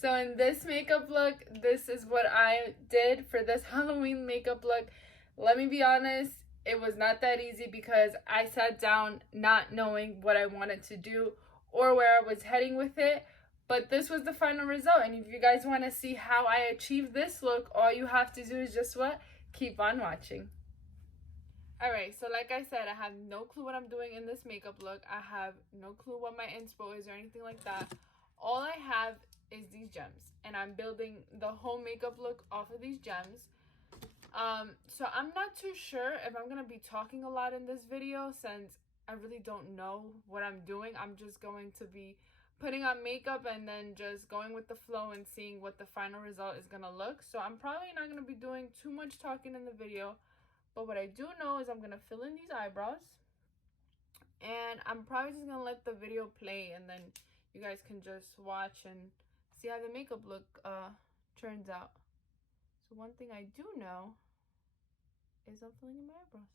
So in this makeup look, this is what I did for this Halloween makeup look. Let me be honest, it was not that easy because I sat down not knowing what I wanted to do or where I was heading with it. But this was the final result. And if you guys want to see how I achieved this look, all you have to do is just what? Keep on watching. Alright, so like I said, I have no clue what I'm doing in this makeup look. I have no clue what my inspo is or anything like that. All I have is these gems, and I'm building the whole makeup look off of these gems. So I'm not too sure if I'm gonna be talking a lot in this video since I really don't know what I'm doing. I'm just going to be putting on makeup and then just going with the flow and seeing what the final result is gonna look. So I'm probably not gonna be doing too much talking in the video, but what I do know is I'm gonna fill in these eyebrows, and I'm probably just gonna let the video play and then you guys can just watch and see how the makeup look turns out. So one thing I do know is I'm filling in my eyebrows.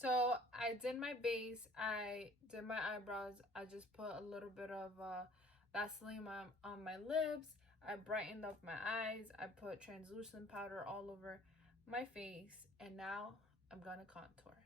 So I did my base, I did my eyebrows, I just put a little bit of Vaseline on my lips, I brightened up my eyes, I put translucent powder all over my face, and now I'm gonna contour.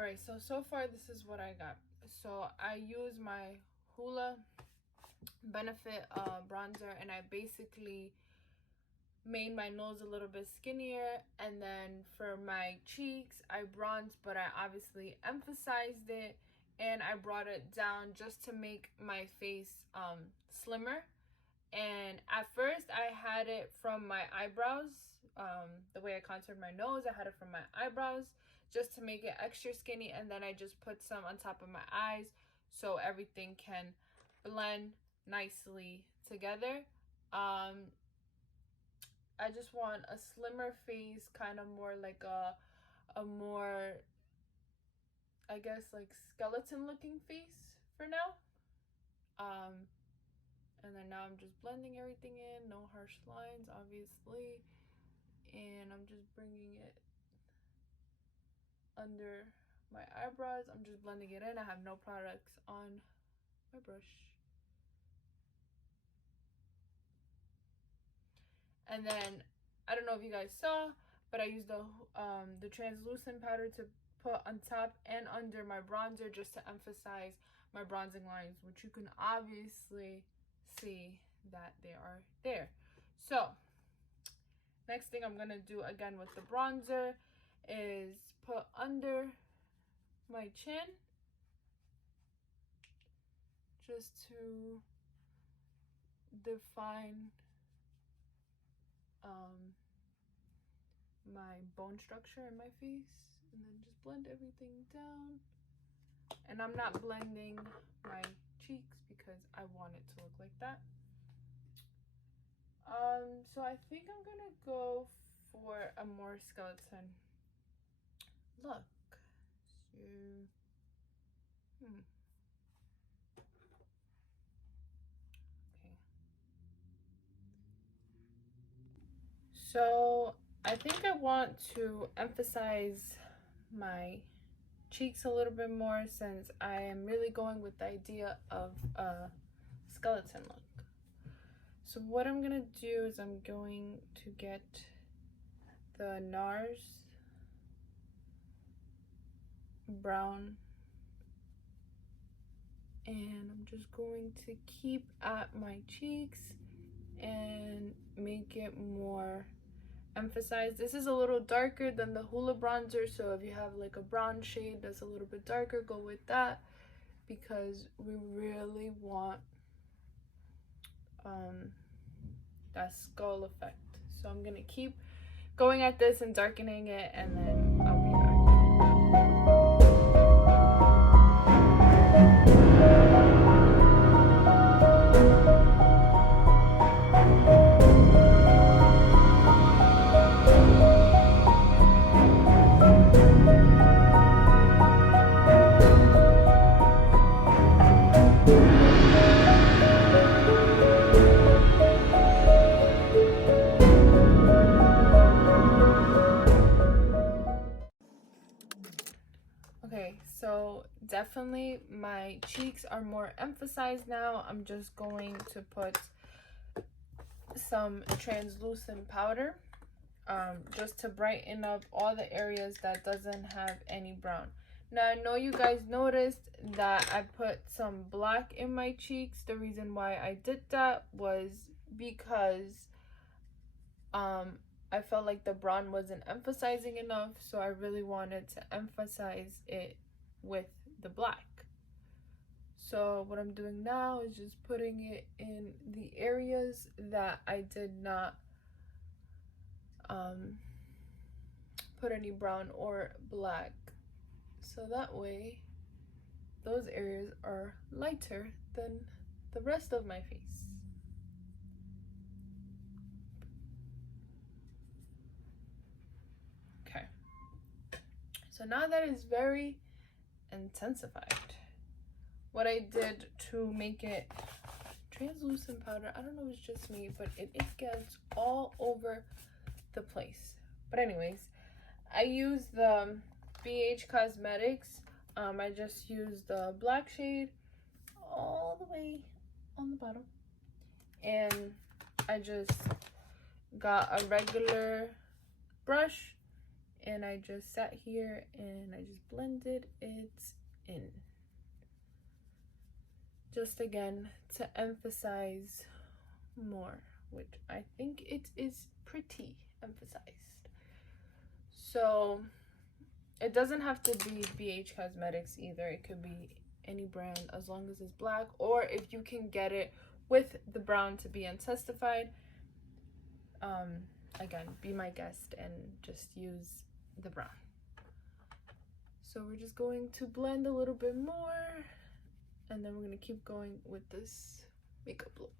All right, so far this is what I got. So I use my Hoola Benefit bronzer, and I basically made my nose a little bit skinnier, and then for my cheeks I bronzed, but I obviously emphasized it, and I brought it down just to make my face slimmer. And at first I had it from my eyebrows, the way I contoured my nose, I had it from my eyebrows just to make it extra skinny, and then I just put some on top of my eyes so everything can blend nicely together. I just want a slimmer face, kind of more like a more, I guess, like skeleton looking face for now. And then now I'm just blending everything in, no harsh lines, obviously. And I'm just bringing it under my eyebrows. I'm just blending it in. I have no products on my brush. And then, I don't know if you guys saw, but I used the translucent powder to put on top and under my bronzer just to emphasize my bronzing lines, which you can obviously see that they are there. So next thing I'm gonna do again with the bronzer is put under my chin just to define my bone structure in my face, and then just blend everything down. And I'm not blending my cheeks because I want it to look like that. So I think I'm gonna go for a more skeleton look. So okay. So I think I want to emphasize my cheeks a little bit more, since I am really going with the idea of a skeleton look. So what I'm gonna do is I'm going to get the NARS brown, and I'm just going to keep at my cheeks and make it more emphasized. This is a little darker than the Hoola bronzer, so if you have like a brown shade that's a little bit darker, go with that, because we really want that skull effect. So I'm gonna keep going at this and darkening it, and then I'll be back. Okay, so definitely my cheeks are more emphasized now. I'm just going to put some translucent powder just to brighten up all the areas that doesn't have any brown. Now I know you guys noticed that I put some black in my cheeks. The reason why I did that was because I felt like the brown wasn't emphasizing enough, so I really wanted to emphasize it with the black. So what I'm doing now is just putting it in the areas that I did not put any brown or black, so that way those areas are lighter than the rest of my face. Okay, so now that is very intensified, what I did to make it translucent powder, I don't know if it's just me, but it gets all over the place. But anyways, I use the BH Cosmetics. I just used the black shade all the way on the bottom, and I just got a regular brush and I just sat here and I just blended it in. Just again to emphasize more, which I think it is pretty emphasized. So it doesn't have to be BH Cosmetics either. It could be any brand as long as it's black, or if you can get it with the brown to be untestified, again, be my guest and just use the brown. So we're just going to blend a little bit more, and then we're going to keep going with this makeup look.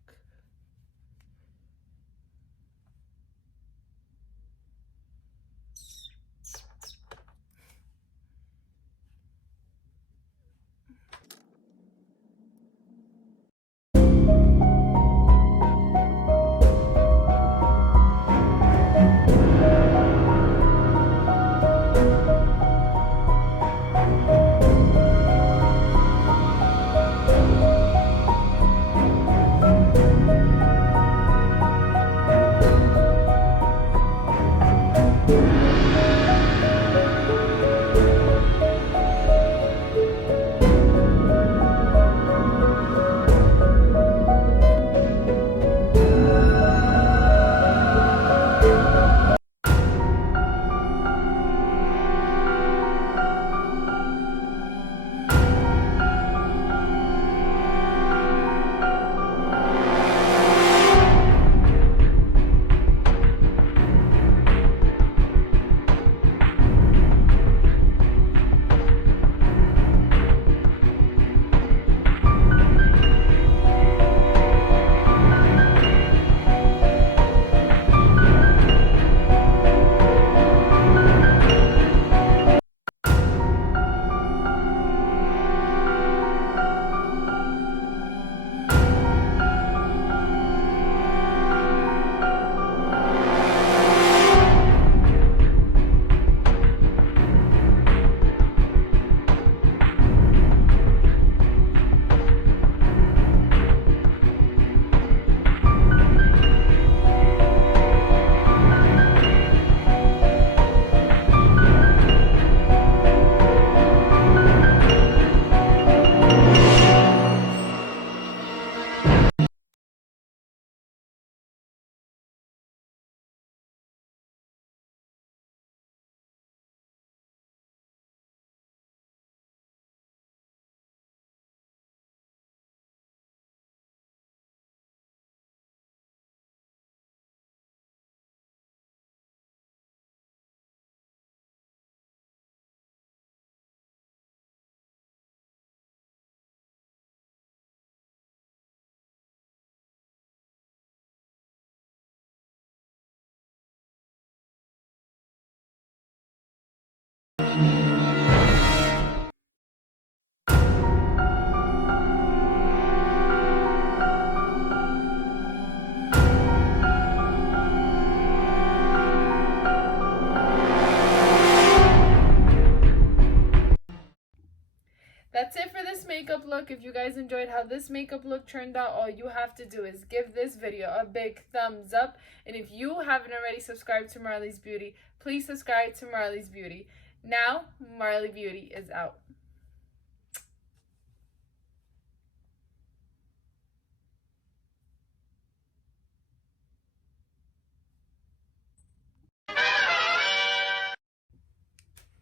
That's it for this makeup look. If you guys enjoyed how this makeup look turned out, all you have to do is give this video a big thumbs up. And if you haven't already subscribed to Marley's Beauty, please subscribe to Marley's Beauty. Now, Marley Beauty is out.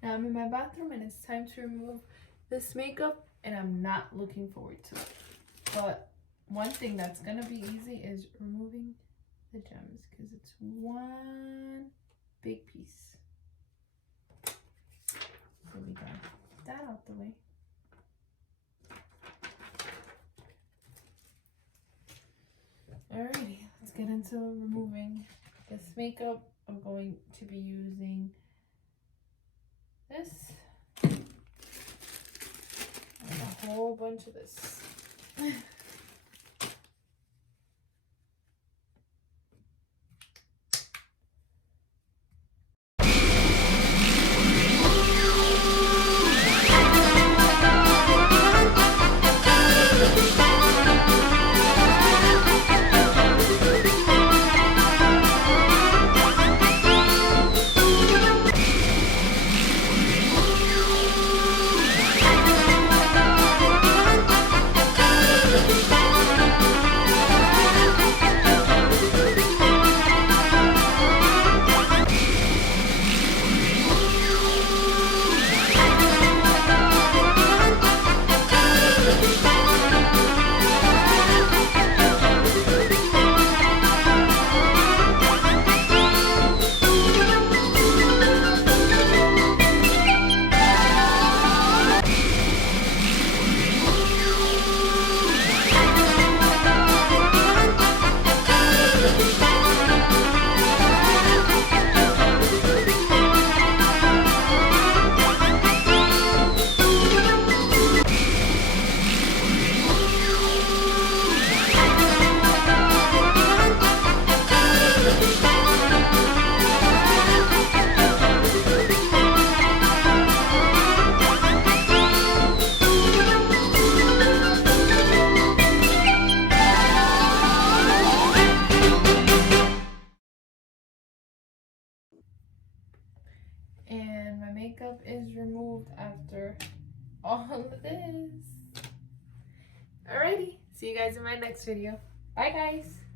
Now I'm in my bathroom and it's time to remove this makeup, and I'm not looking forward to it. But one thing that's gonna be easy is removing the gems, because it's one big piece. So we got that out the way. Alrighty, let's get into removing this makeup. I'm going to be using this and a whole bunch of this. And my makeup is removed after all of this. Alrighty, see you guys in my next video. Bye guys.